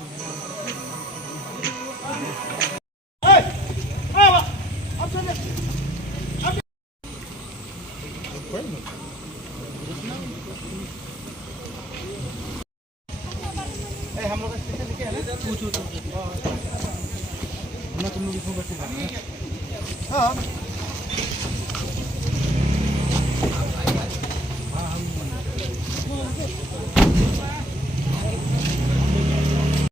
हम लोग स्टेशन लेके आए ना पूछो तो ना तुम लोग इसमें बैठे हाँ हाँ हम